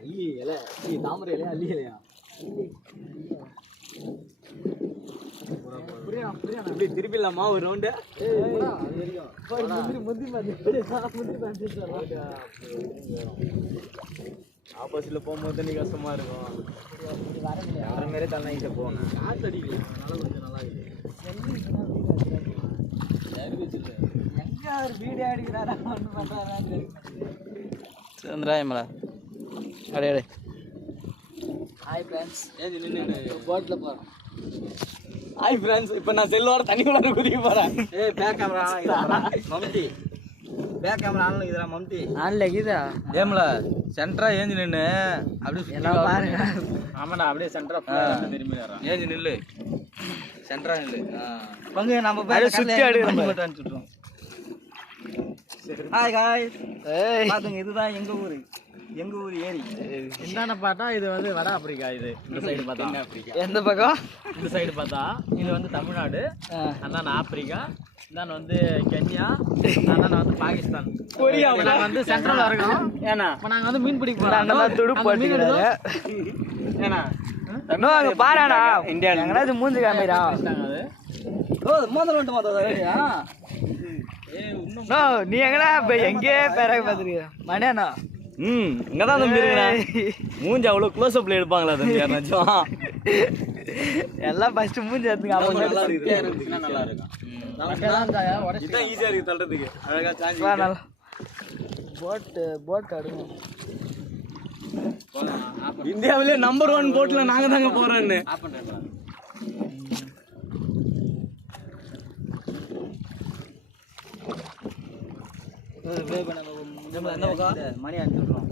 அல்லி இலை தாமரை இலையா அல்லி இலையா இப்படி திருப்பிடலாமா ஒரு ரவுண்டு ஆப்போசிட்ல போகும்போது தண்ணி கஷ்டமா இருக்கும் வர மாரி தண்ணி கிட்ட போகணும் காசு அடிக்கல அதனால கொஞ்சம் நல்லா இருக்குது எங்க அவர் வீடியோ அடிக்கிறாரா ஒன்று பண்றாரான்னு சந்திராயமலா அடே அடே ஹாய் ஃப்ரெண்ட்ஸ் ஏது நின்று போட்டில் போகிறோம் ஹாய் ஃப்ரெண்ட்ஸ் இப்போ நான் செல்லோட தண்ணி கூட குதிக்க போகிறேன் ஏய் பேக் கேமரா மம்தி பேக் கேமரா ஆன்ல இருக்குதா மம்தி ஆன்ல இருக்குதா ஏம்ல சென்டரா ஏஞ்சி நின்று அப்படியே எல்லாம் பாருங்க ஆமாடா அப்படியே சென்டரா திரும்பி ஏஞ்சி நில்லு சென்டரா நில்லு பங்கு நம்ம போய் சுற்றி அடிக்கிறோம் ஹாய் ஹாய் பாத்துங்க இதுதான் எங்க ஊரு ஏரி என்னன்னு பார்த்தா இது வந்து வட ஆப்பிரிக்கா இது இந்த சைடு பார்த்தா எந்த பக்கம் இந்த சைடு பார்த்தா இது வந்து தமிழ்நாடு அதான் ஆப்பிரிக்கா இதான் வந்து கென்யா அதான் வந்து பாகிஸ்தான் கொரியா நாங்கள் வந்து சென்ட்ரல்ல இருக்கோம் ஏன்னா இப்போ நாங்கள் வந்து மீன் பிடிக்க போகிறோம் துடுப்பு போட்டுக்கிறாங்க ஏன்னா அங்கே பாராடா இந்தியா எங்கேயாவது மூஞ்சி காமிடா அது ஓ மோதல் வந்துட்டு மாத்தா நீ எங்கடா இப்போ எங்கேயே பேர பார்த்துருக்க மணியாண்ணா இங்கதான் தம்பி இருக்கிறேன் மூஞ்சி அவ்வளோ க்ளோஸ் அப்ல எடுப்பாங்களா தம்பி யாராச்சும் எல்லாம் ஃபர்ஸ்ட் மூஞ்சி எடுத்துங்க அப்போ நல்லா இருக்கும் இதான் ஈஸியா இருக்கு தள்ளுறதுக்கு அழகா சாஞ்சி நல்லா போட் அடுங்க இந்தியாவிலே நம்பர் 1 போட்ல நாங்க தாங்க போறோம்னு மணி அனுப்பிடுறோம்